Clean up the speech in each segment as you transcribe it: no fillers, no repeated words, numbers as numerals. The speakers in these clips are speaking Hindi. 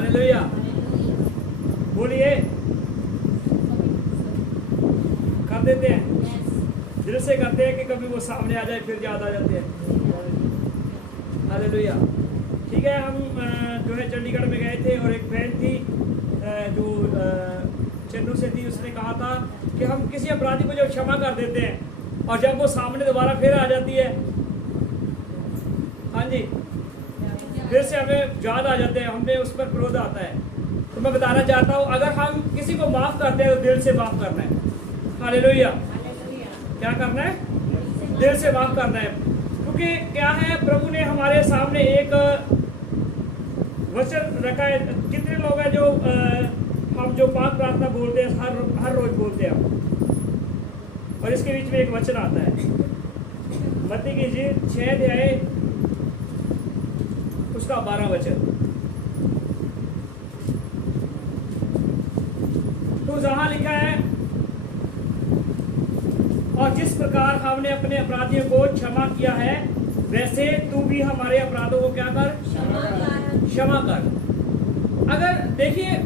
हालेलुया, बोलिए। कर देते हैं, दिल से करते हैं कि कभी वो सामने आ जाए फिर याद आ जाते हैं। हालेलुया। ठीक है, हम जो है चंडीगढ़ में गए थे और एक बहन थी जो चेन्नू से थी, उसने कहा था कि हम किसी अपराधी को जब क्षमा कर देते हैं और जब वो सामने दोबारा फिर आ जाती है, हाँ जी, फिर से हमें याद आ जाते हैं, हमें उस पर क्रोध आता है। तो मैं बताना चाहता हूँ, अगर हम किसी को माफ करते हैं तो दिल से माफ करना है। हालेलुया, क्या करना है? दिल से माफ करना है। क्योंकि क्या है, प्रभु ने हमारे सामने एक वचन रखा है। कितने लोग हैं जो हम जो पाक प्रार्थना बोलते हैं, हर रोज बोलते हैं हम, और इसके बीच में एक वचन आता है, मत्ती की जी 6 अध्याय उसका 12 वचन। तो जहां लिखा है, और जिस प्रकार हमने अपने अपराधियों को क्षमा किया है, वैसे तू भी हमारे अपराधों को क्या कर, क्षमा कर। अगर देखिए,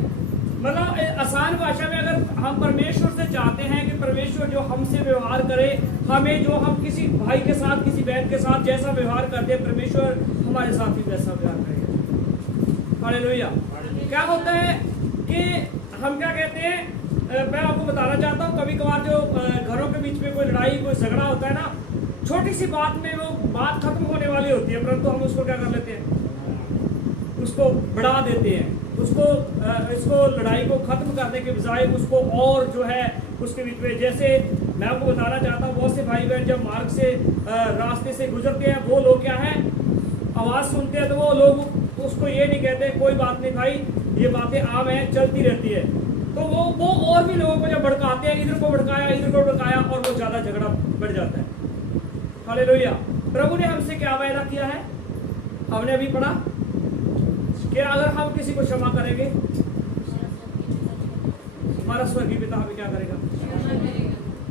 मतलब आसान भाषा में, अगर हम परमेश्वर से चाहते हैं कि परमेश्वर जो हमसे व्यवहार करे, हमें जो हम किसी भाई के साथ, किसी बहन के साथ जैसा व्यवहार करते हैं, परमेश्वर हमारे साथ भी वैसा व्यवहार करेगा। हालेलुया। क्या होता है कि हम क्या कहते हैं, मैं आपको बताना चाहता हूँ, कभी कभार जो घरों के बीच में कोई लड़ाई, कोई झगड़ा होता है ना, छोटी सी बात में वो बात खत्म होने वाली होती है, परंतु हम उसको क्या कर लेते हैं, उसको बढ़ा देते हैं, इसको लड़ाई को खत्म करने के बजाय उसको और जो है उसके बीच में, जैसे मैं आपको बताना चाहता हूँ, बहुत से भाई बहन जब मार्ग से रास्ते से गुजरते हैं, वो लोग क्या है, आवाज़ सुनते हैं तो वो लोग उसको ये नहीं कहते कोई बात नहीं भाई, ये बातें आम है, चलती रहती है। तो वो और भी लोगों को जब भड़काते हैं, इधर को भड़काया, इधर को भड़काया, और वो ज़्यादा झगड़ा बढ़ जाता है। हालेलुया। प्रभु ने हमसे क्या वायदा किया है, हमने अभी पढ़ा कि अगर हम किसी को क्षमा करेंगे, हमारा स्वर्गीय पिता हमें क्या करेगा,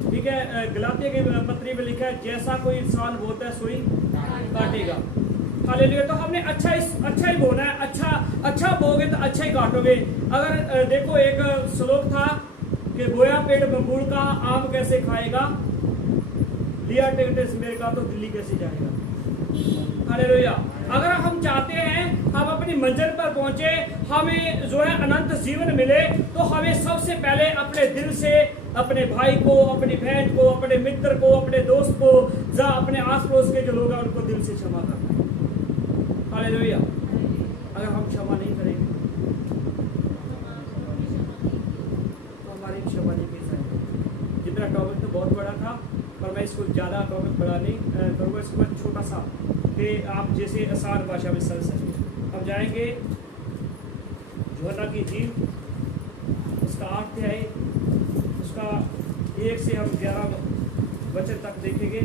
ठीक है। गलातिया के पत्री में लिखा है, जैसा कोई इंसान बोता है सोई काटेगा। हालेलुया। तो हमने अच्छा ही बोना है, अच्छा बोगे तो अच्छा ही काटोगे। अगर देखो, एक श्लोक था कि बोया पेड़ बबूल का, आम कैसे खाएगा, लिया टिकट मेरे का तो दिल्ली कैसे जाएगा। हालेलुया। अगर हम चाहते हैं हम अपनी मंजिल पर पहुंचे, हमें जो है अनंत जीवन मिले, तो हमें सबसे पहले अपने दिल से अपने भाई को, अपनी बहन को, अपने मित्र को, अपने दोस्त को, या अपने आस पड़ोस के जो लोग हैं उनको दिल से क्षमा करना है। हालेलुया। अगर हम क्षमा नहीं करेंगे तो हमारी क्षमा नहीं की जाएगी। जितना टॉपिक तो बहुत बड़ा था, पर मैं इसको ज़्यादा टॉपिक बड़ा नहीं करूँगा, इसको छोटा सा कि आप जैसे आसान भाषा में समझ सकें। हम जाएंगे यूहन्ना की इंजील, उसका 8 अध्याय, उसका 1 से हम 11 वचन तक देखेंगे।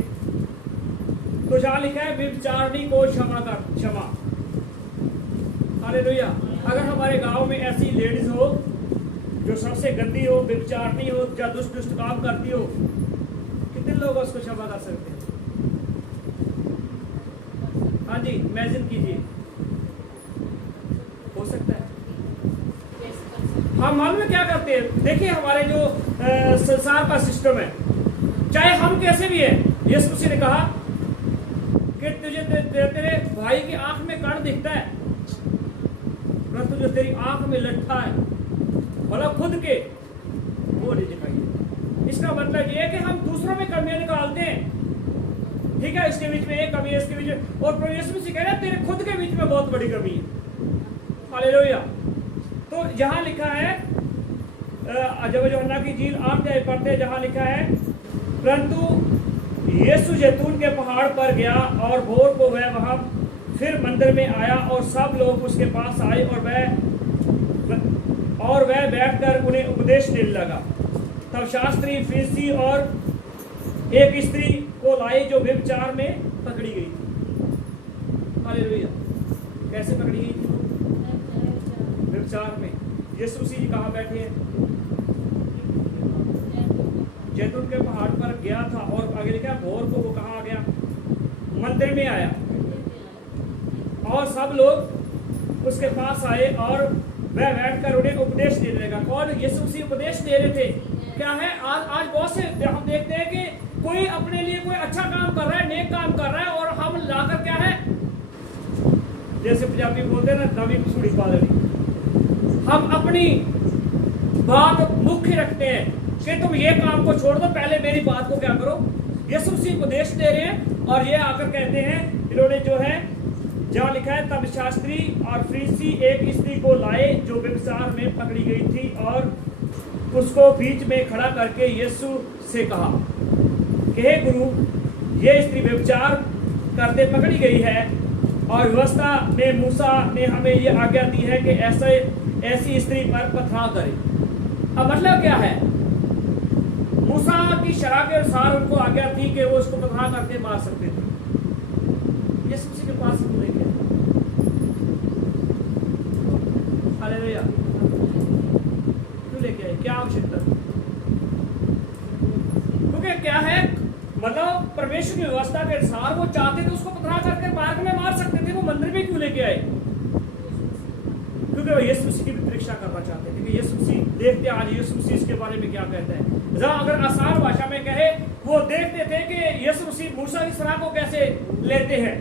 तो जहाँ लिखा है, व्यभिचारिणी को क्षमा। हालेलुया। अगर हमारे गांव में ऐसी लेडीज हो जो सबसे गंदी हो, व्यभिचारिणी हो, या दुष्ट काम करती हो, कितने लोग उसको क्षमा कर सकते हैं? हाँ जी, इमेजिन कीजिए, हो सकता है। हम मालूम है क्या करते हैं, देखिए हमारे जो संसार का सिस्टम है, चाहे हम कैसे भी है, यीशु मसीह ने कहा कि तुझे तेरे भाई की आंख में कण दिखता है, परंतु जो तेरी आंख में लट्ठा है, मतलब खुद के, वो नहीं दिखाइए। इसका मतलब ये है कि हम दूसरों में कमियां निकालते हैं, ठीक है, इसके बीच में एक कमी है, इसके बीच में, और प्रभु यीशु मसीह कह रहा है तेरे खुद के बीच में बहुत बड़ी कमी है। हालेलुया। तो जहां लिखा है, जब यूहन्ना की इंजील 8 अध्याय पढ़ते हैं, जहां लिखा है, परंतु यीशु जैतून के पहाड़ पर गया और भोर को वह वहां फिर मंदिर में आया, और सब लोग उसके पास आए, और वह बैठकर उन्हें उपदेश देने लगा। तब शास्त्री, फरीसी और एक स्त्री को लाई जो व्यभिचार में पकड़ी गई थी। हालेलुया। कैसे पकड़ी गई थी? व्यभिचार में। यीशु मसीह जी कहाँ बैठे हैं? जैतून के पहाड़ पर गया था, और आगे लिखा भोर को वो कहाँ आ गया? मंदिर में आया, और सब लोग उसके पास आए, और वह बैठकर उन्हें उपदेश दे देगा। कौन? यीशु मसीह उपदेश दे रहे थे। क्या है, आज बहुत से हम देखते हैं कि कोई अपने लिए कोई अच्छा काम कर रहा है, नेक काम कर रहा है, और हम लाकर क्या है, जैसे पंजाबी बोलते हैं ना, नवी सूड़ी पालनी, हम अपनी बात मुख्य रखते हैं कि तुम ये काम को छोड़ दो, पहले मेरी बात को क्या करो। यीशु मसीह उपदेश दे रहे हैं और ये आकर कहते हैं, इन्होंने जो है जहाँ लिखा है, तब शास्त्री और फरीसी एक स्त्री को लाए जो व्यभिचार में पकड़ी गई थी, और उसको बीच में खड़ा करके यीशु से कहा कि हे गुरु, ये स्त्री व्यभिचार करते पकड़ी गई है, और व्यवस्था में मूसा ने हमें ये आज्ञा दी है कि ऐसी स्त्री पर पथराव करे। अब मतलब क्या है, मूसा की शरह के अनुसार उनको आज्ञा थी कि वो उसको पथराव करके मार सकते थे। यीशु मसीह के पास क्यों लेके आए? हालेलुया, क्यों लेके आए? क्या आवश्यकता? क्योंकि क्या है, मतलब परमेश्वर की व्यवस्था के अनुसार वो चाहते थे उसको पथराव करके मार्ग में मार सकते थे, वो मंदिर में क्यों लेके आए? क्योंकि वो यीशु मसीह की भी परीक्षा करना चाहते थे कि यीशु मसीह देखते, आज यीशु मसीह इसके बारे में क्या कहते हैं। जहाँ अगर आसान भाषा में कहे, वो देखते थे कि यीशु मसीह मूसा की सराह को कैसे लेते हैं।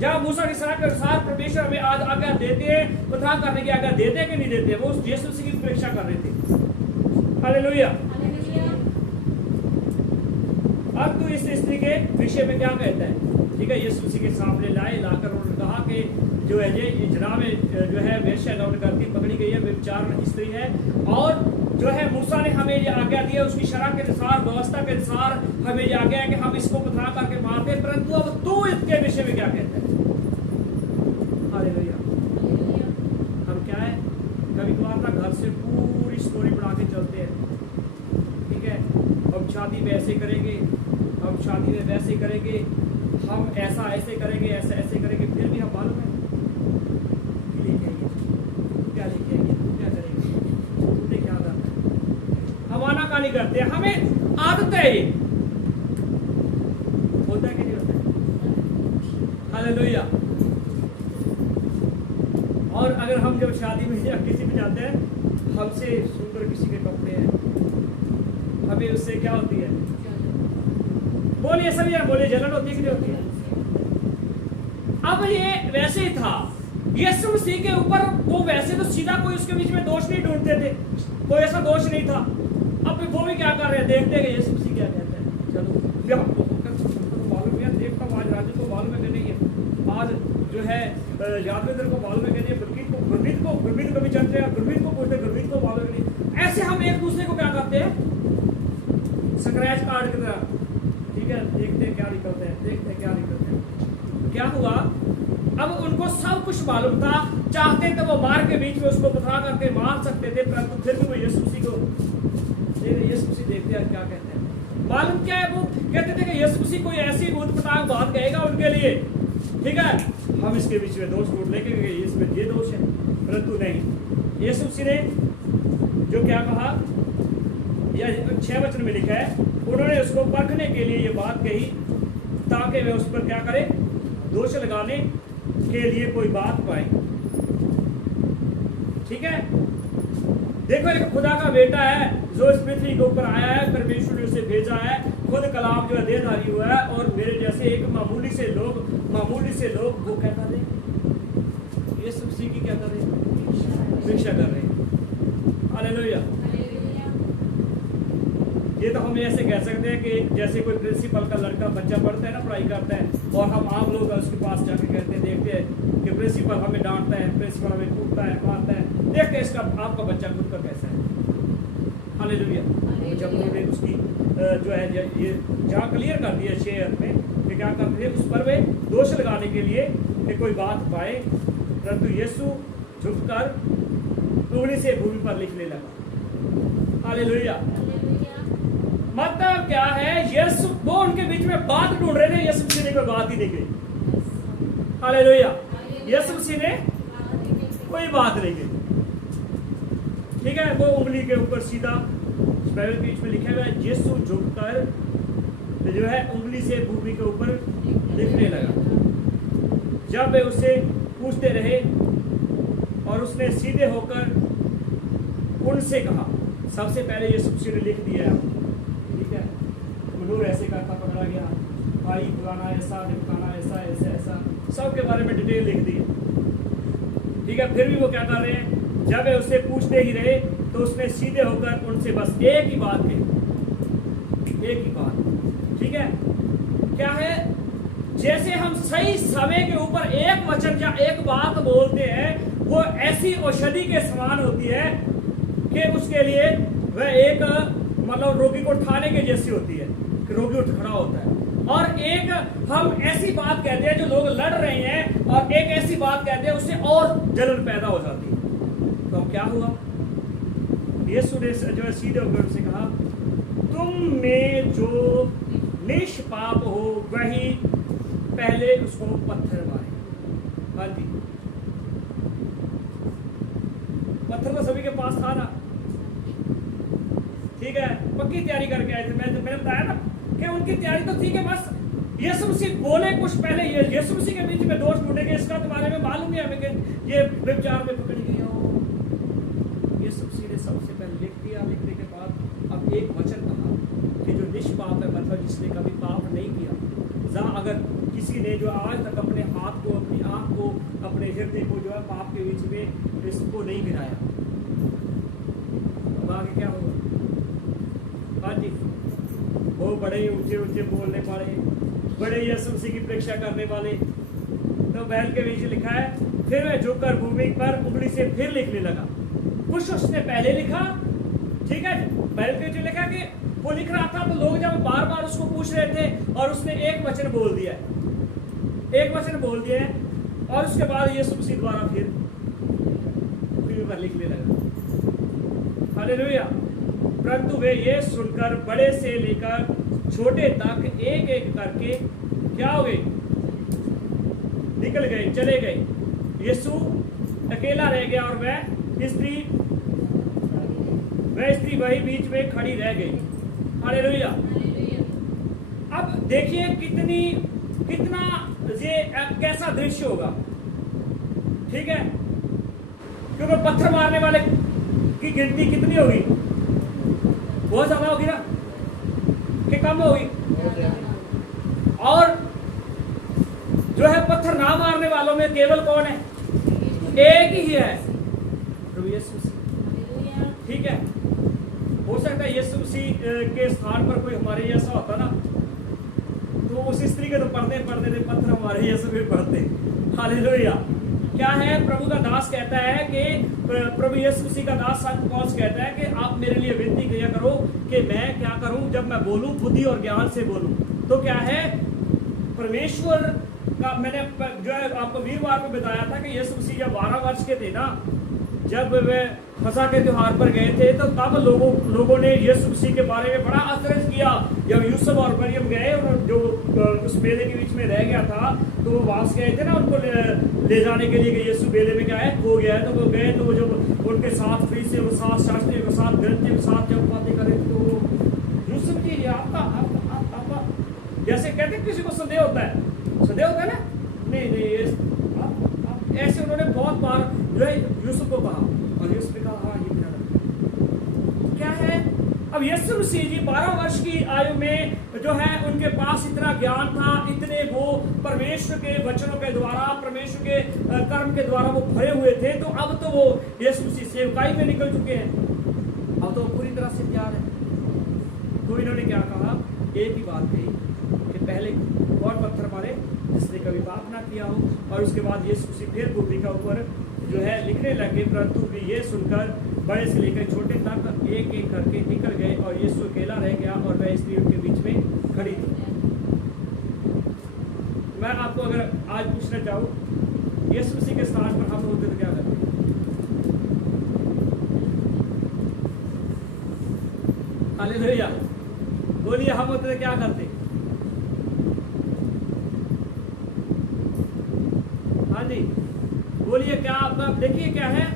जहाँ मूसा की सराह के अनुसार परमेश्वर हमें आज आज्ञा देते हैं, पथराव करने की आज्ञा देते हैं कि नहीं देते, वो यीशु मसीह की परीक्षा कर रहे थे। हालेलुया। अब तो इस स्त्री के विषय में क्या कहता है? ठीक है, यीशु मसीह के सामने लाकर उन्होंने कहा कि जो है ये जनाब जो है वेश्या लौट करती पकड़ी गई है, व्यभिचार स्त्री है, और जो है मूसा ने हमें ये आज्ञा दी है, उसकी शरह के अनुसार, व्यवस्था के अनुसार हमें ये आज्ञा है कि हम इसको पथराव करके मारते हैं, परंतु अब तू इसके विषय में क्या कहता है? हालेलुया। हम क्या है, कभी कभार ना घर से पूरी स्टोरी बना के चलते हैं, ठीक है, हम शादी में ऐसे करेंगे, हम शादी में वैसे करेंगे, हम ऐसा ऐसे करेंगे, ऐसा ऐसे करेंगे, फिर भी हम मालूम है क्या लेके आएंगे, क्या करेंगे, क्या आदत है, हम आनाकानी करते हैं, हमें आदत है ये, होता है कि नहीं होता है? हालेलुया। और अगर हम जब शादी में या किसी में जाते हैं, हमसे सुंदर किसी के कपड़े हैं, हमें उससे क्या होती है? बोलिए सभी, बोलिए, जलन होती है कि नहीं होती है? अब ये वैसे ही था, यीशु मसीह के ऊपर वो वैसे तो सीधा कोई उसके बीच में दोष नहीं ढूंढते थे, कोई ऐसा दोष नहीं था। अब वो भी क्या कर रहे हैं, देखते हैं यीशु मसीह क्या कहते हैं। चलो मालूम है, देखता हूँ आज राजू को मालूम है कि नहीं है, आज जो है यादवेंद्र को मालूम है कि नहीं, गुरमीत को भी चलते हैं, गुरमीत को पूछते, गुरमीत को मालूम है कि नहीं। ऐसे हम एक दूसरे को क्या करते हैं, स्क्रैच कार्ड की तरह, ठीक है, देखते हैं क्या निकलते हैं, देखते हैं क्या निकलते हैं। क्या हुआ, अब उनको सब कुछ मालूम था, चाहते थे वो मार के बीच में उसको पथराव करके मार सकते थे, परंतु फिर भी वो यीशु मसीह को यीशु मसीह देखते हैं क्या कहते हैं। मालूम क्या है, वो कहते थे कि यीशु मसीह कोई ऐसी ऊटपटांग बात कहेगा उनके लिए, ठीक है, हम इसके बीच में दोष ढूंढ लेंगे कि इसमें ये दोष है, परंतु नहीं। यीशु मसीह ने जो क्या कहा, या 6 वचन में लिखा है, उन्होंने उसको परखने के लिए ये बात कही ताकि वे उस पर क्या करें, दोष लगाने के लिए कोई बात पाए। ठीक है, देखो एक खुदा का बेटा है जो इस पृथ्वी के ऊपर आया है, परमेश्वर ने उसे भेजा है, खुद कलाम जो है देहधारी हुआ है, और मेरे जैसे एक मामूली से लोग वो क्या कर रहे, यीशु मसीह की क्या कर रहे, भिक्षा कर रहे। हालेलुया। ये तो हम ऐसे कह सकते हैं कि जैसे कोई प्रिंसिपल का लड़का बच्चा पढ़ता है ना, पढ़ाई करता है, और हम आम लोग उसके पास जाके कहते हैं, देखते हैं कि प्रिंसिपल हमें डांटता है, प्रिंसिपल हमें कूटता है, मारता है, देखते हैं इसका आपका बच्चा खुद का कैसा है। हालेलुया। जब उन्होंने उसकी जो है ये जहाँ क्लियर कर दिया शेयर में कि क्या करते थे, उस पर वे दोष लगाने के लिए कि कोई बात पाए, परंतु यीशु झुककर उंगली से भूमि पर लिखने लगा। हालेलुया। मतलब क्या है, यीशु वो उनके बीच में बात ढूंढ रहे थे, यीशु मसीह ने कोई बात ही नहीं की। हालेलुया। यीशु मसीह ने कोई बात नहीं की, ठीक है, वो उंगली के ऊपर सीधा बाइबल के बीच में लिखा हुआ है, यीशु झुककर जो है उंगली से भूमि के ऊपर लिखने लगा। जब वे उससे पूछते रहे और उसने सीधे होकर उनसे कहा। सबसे पहले यीशु मसीह ने लिख दिया है, ठीक है, मनूर ऐसे करता पकड़ा गया, भाई फलाना ऐसा, ढिमकाना ऐसा, ऐसा ऐसा, सब के बारे में डिटेल लिख दी है, ठीक है। फिर भी वो क्या कर रहे हैं, जब वे उससे पूछते ही रहे तो उसने सीधे होकर उनसे बस एक ही बात कही, एक ही बात, ठीक है। क्या है, जैसे हम सही समय के ऊपर एक वचन या एक बात बोलते हैं, वो ऐसी औषधि के समान होती है कि उसके लिए वह एक मतलब रोगी को उठाने के जैसी होती है कि रोगी उठ खड़ा होता है। और एक हम ऐसी बात कहते हैं जो लोग लड़ रहे हैं, और एक ऐसी बात कहते हैं उससे और जलन पैदा हो जाती है। तो क्या हुआ, यीशु ने जो है सीधे होकर उनसे कहा, तुम में जो निष्पाप हो वही पहले उसको पत्थर मारे। हाँ जी, पत्थर तो सभी के पास था ना, ठीक है, पक्की तैयारी करके आए थे। मैंने बताया ना कि उनकी तैयारी तो ठीक है, बस यीशु मसीह बोले कुछ पहले, यीशु मसीह के बीच में दोष ढूंढेंगे, इसका तुम्हारे में मालूम है हमें कि ये व्यभिचार में पकड़ी गई हो। यीशु मसीह ने सबसे पहले लिख दिया, लिखने के बाद अब एक वचन कहा कि जो निष्पाप है, मतलब जिसने कभी पाप नहीं किया, जहाँ अगर किसी ने जो आज तक अपने हाथ को, अपनी आंख को, अपने हृदय को जो है पाप के बीच में इसको नहीं गिराया, अब आगे क्या होगा। हाँ जी, वो बड़े ऊंचे ऊंचे बोलने वाले, बड़े यीशु मसीह की परीक्षा करने वाले, तो बैल के बीच लिखा है, फिर वह झुककर भूमि पर उंगली से फिर लिखने लगा। कुछ उसने पहले लिखा, ठीक है, बैल के बीच लिखा कि वो लिख रहा था, तो लोग जब बार बार उसको पूछ रहे थे और उसने एक वचन बोल दिया, एक वचन बोल दिया, और उसके बाद यीशु मसीह द्वारा फिर भूमि पर लिखने लगा। हालेलुया। परंतु वे ये सुनकर बड़े से लेकर छोटे तक एक एक करके क्या हो गए, निकल गए, चले गए। यीशु अकेला रह गया और वह स्त्री वही बीच में खड़ी रह गई। हालेलुया। अब देखिए कितना ये कैसा दृश्य होगा, ठीक है, क्योंकि पत्थर मारने वाले की गिनती कितनी होगी, बहुत ज्यादा होगी ना कि कम होगी, और जो है पत्थर ना मारने वालों में केवल कौन है, एक ही है, प्रभु यीशु मसीह, ठीक है। हो सकता है यीशु मसीह के स्थान पर कोई हमारे जैसा होता ना, तो उस स्त्री के तो पढ़ते पढ़ते थे, पत्थर हमारे यीशु भी पढ़ते। हालेलुया। क्या है, प्रभु का दास कहता है कि प्रभु यीशु मसीह का दास संत पौलुस कहता है कि आप मेरे लिए विनती किया करो कि मैं क्या करूं, जब मैं बोलूं बुद्धि और ज्ञान से बोलूं। तो क्या है, परमेश्वर का मैंने जो है आपको वीरवार को बताया था कि यीशु मसीह जब 12 वर्ष के थे ना, जब वे फसह के त्योहार पर गए थे, तो तब लोगों ने यीशु मसीह के बारे में बड़ा आश्चर्य किया। जब यूसुफ और मरियम गए और जो उस बेले के बीच में रह गया था, तो वो वापस गए थे ना उनको ले जाने के लिए कि यीशु बेले में क्या है, खो गया है। तो वो गए, तो वो जब उनके साथ फरीसियों के साथ, शास्त्रियों के साथ, ग्रंथियों के साथ जब बातें करें, तो यूसुफ जी आपका जैसे कहते हैं किसी को संदेह होता है, संदेह होता है ना, नहीं ऐसे उन्होंने बहुत बार जो है यूसुफ को कहा, और यूसुफ ने कहा हाँ ये मेरा क्या है। अब यीशु मसीह जी 12 वर्ष की आयु में जो है उनके पास इतना ज्ञान था, इतने वो परमेश्वर के वचनों के द्वारा, परमेश्वर के कर्म के द्वारा वो भरे हुए थे। तो अब तो वो यीशु मसीह सेवकाई में निकल चुके हैं, अब तो पूरी तरह से तैयार है। तो इन्होंने क्या कहा, एक ही बात कही कि पहले और पत्थर मारे जिसने कभी पाप ना किया हो, और उसके बाद यीशु मसीह फिर भूमि का ऊपर जो है लिखने लगे। परंतु भी ये सुनकर बड़े से लेकर छोटे तक एक एक करके निकल गए, और यीशु अकेला रह गया और वह स्त्री उनके बीच में खड़ी थी। मैं आपको अगर आज पूछना चाहूँ, यीशु मसीह के स्थान पर हम होते तो क्या करते? हालेलुया, बोलिए, हम होते तो क्या करते? हाँ जी, बोलिए, क्या आपका देखिए क्या है,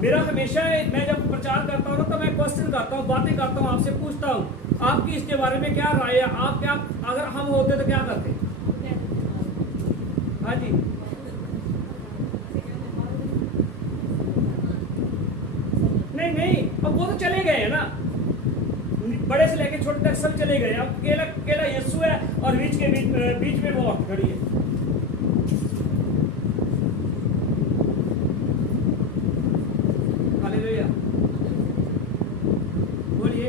मेरा हमेशा मैं जब प्रचार करता हूँ ना, तो मैं क्वेश्चन करता हूँ, बातें करता हूँ, आपसे पूछता हूँ आपकी इसके बारे में क्या राय है, आप क्या, अगर हम होते तो क्या करते? हाँ जी, नहीं, अब वो तो चले गए हैं ना, बड़े से लेके छोटे तक सब चले गए, अब केला केला यीशु है और बीच में वो औरत खड़ी है। हालेलुया, बोलिए।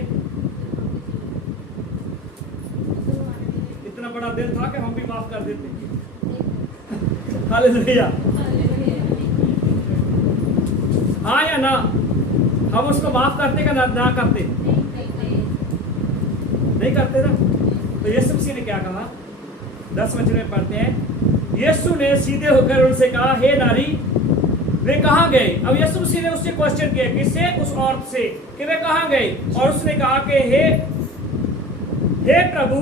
इतना बड़ा दिल था कि हम भी माफ कर देते। हालेलुया, हाँ या ना? हम उसको माफ करते का ना करते? नहीं करते ना। तो यीशु मसीह ने क्या कहा? 10 वचन में पढ़ते हैं, यीशु ने सीधे होकर उनसे कहा, हे नारी वे कहाँ गए? अब यीशु मसीह ने उससे क्वेश्चन किया, किससे? उस औरत से, कि वे कहाँ गए? और उसने कहा कि हे प्रभु,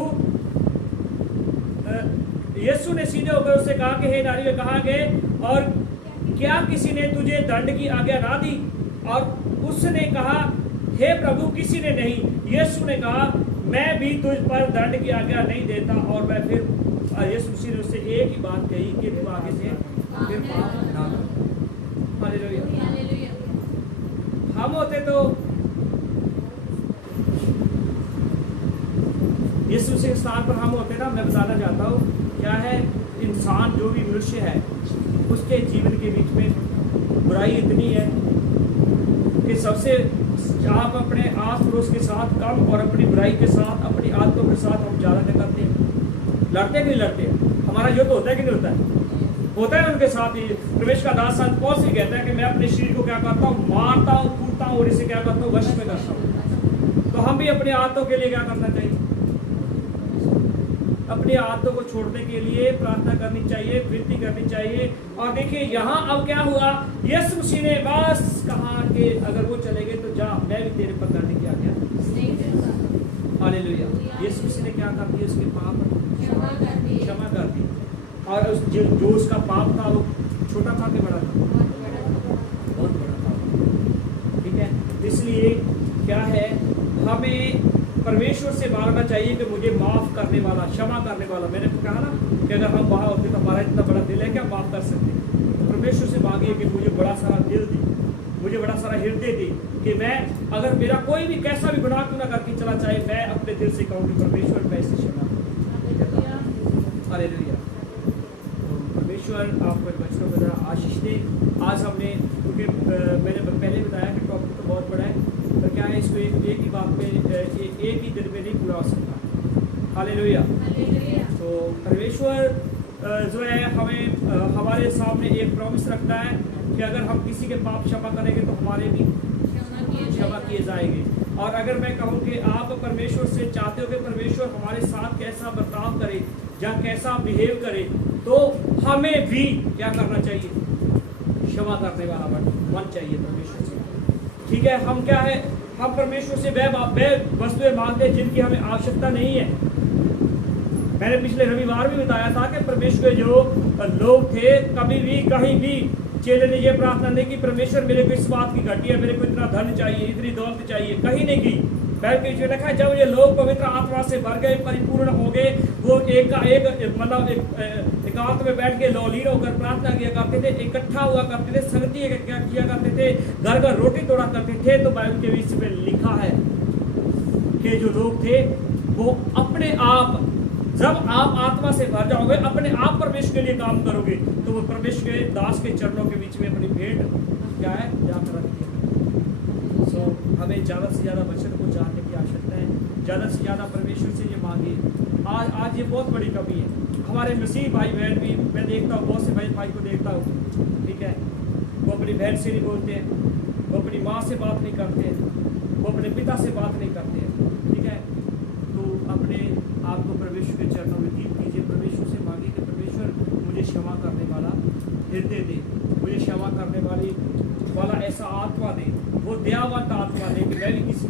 यीशु ने सीधे होकर उससे कहा कि हे नारी वे कहाँ गए, और क्या किसी ने तुझे दंड की आज्ञा ना दी? और उसने कहा, हे प्रभु किसी ने नहीं। यीशु ने कहा, मैं भी तुझ पर दंड की आज्ञा नहीं देता। और मैं फिर यीशु मसीह ने उससे एक ही बात कही कि तू आगे से फिर पाप ना कर। हालेलुया। हम होते तो यीशु मसीह के स्थान पर हम होते ना, मैं बताना चाहता हूँ क्या है, इंसान जो भी मनुष्य है उसके जीवन के बीच में बुराई इतनी है कि सबसे आप अपने आस पड़ोस के साथ कम और अपनी बुराई के साथ, अपनी आदतों के साथ हम ज़्यादा नहीं करते हैं। लड़ते नहीं लड़ते, हमारा युद्ध होता है कि नहीं होता है? होता है उनके साथ ही। प्रवेश का दास संत पौल से कहता है कि मैं अपने शरीर को क्या करता हूँ, मारता हूँ, कूदता हूँ और इसे क्या करता हूँ, वश में करता हूँ। तो हम भी अपनी आदतों के लिए क्या करना चाहिए? अपनी आदतों को छोड़ने के लिए प्रार्थना करनी चाहिए, विनती करनी चाहिए। और देखिए यहाँ अब क्या हुआ, यीशु मसीह ने बस कहा कि अगर वो चले गए तो जा, मैं भी तेरे पर दंड किया गया। हालेलुया। यीशु मसीह ने क्या कर दिया? उसके पाप क्षमा कर दी। और उस जो उसका पाप था वो छोटा था कि बड़ा था? बहुत बड़ा था। ठीक है, इसलिए क्या है, हमें परमेश्वर से मांगना चाहिए कि मुझे माफ करने वाला, क्षमा करने वाला। मैंने कहा ना कि अगर हम वहाँ होते तो हमारा इतना बड़ा दिल है क्या माफ कर सकते? तो परमेश्वर से मांगिए कि मुझे बड़ा सारा दिल दे, मुझे बड़ा सारा हृदय दे, कि मैं अगर मेरा कोई भी कैसा भी गुनाह क्यों ना करके चला चाहे, मैं अपने दिल से कहूँ कि परमेश्वर मैं इसे क्षमा करूं। हालेलुया। परमेश्वर आपको बच्चों को जरा आशीष दे। आज हमने, क्योंकि मैंने पहले बताया कि टॉपिक तो बहुत बड़ा है, पर क्या है, इसको एक ही बात में एक ही दिन में नहीं पूरा हो सकता। हालेलुया। तो परमेश्वर जो है हमें हमारे सामने एक प्रॉमिस रखता है कि अगर हम किसी के पाप क्षमा करेंगे तो हमारे भी क्षमा किए जाएंगे। और अगर मैं कहूँ कि आप परमेश्वर से चाहते हो कि परमेश्वर हमारे साथ कैसा बर्ताव करे या कैसा बिहेव करे, तो हमें भी क्या करना चाहिए? क्षमा करने वाला मन चाहिए परमेश्वर से। ठीक है, हम क्या है, हम परमेश्वर से वह वस्तुएं मांगते हैं जिनकी हमें आवश्यकता नहीं है। मैंने पिछले रविवार भी बताया था कि परमेश्वर जो लोग थे, कभी भी कहीं भी चेले ने यह प्रार्थना नहीं की परमेश्वर मेरे को इस बात की घटी है, मेरे को इतना धन चाहिए, इतनी दौलत चाहिए, कहीं नहीं की। बैल लिखा है, जब ये लोग पवित्र आत्मा से भर गए, परिपूर्ण हो गए, वो एक का एक मतलब एकांत में बैठ के लौलीन होकर प्रार्थना किया करते थे, इकट्ठा हुआ करते थे, संगति क्या किया करते थे, घर घर रोटी तोड़ा करते थे। तो बाइबल के बीच में लिखा है कि जो लोग थे वो अपने आप, जब आप आत्मा से भर जाओगे, अपने आप परमेश्वर के लिए काम करोगे, तो वो परमेश्वर के दास के चरणों के बीच में अपनी भेंट क्या है जाकर रखिए। सो हमें ज़्यादा से ज़्यादा वचन को जानने की आवश्यकता है, ज़्यादा से ज़्यादा परमेश्वर से ये मांगिए। आज ये बहुत बड़ी कमी है। हमारे मसीह भाई बहन भी, मैं देखता हूँ बहुत से भाई को देखता हूँ, ठीक है, वो अपनी बहन से नहीं बोलते हैं, वो अपनी माँ से बात नहीं करते हैं, वो अपने पिता से बात नहीं करते हैं। ठीक है, तो अपने आप को परमेश्वर के चरणों में दीप कीजिए, परमेश्वर से मांगिए कि परमेश्वर मुझे क्षमा करने वाला हृदय दे, मुझे क्षमा करने वाला ऐसा आत्मा दे, वो दयावंत आत्मा दे कि मैं भी किसी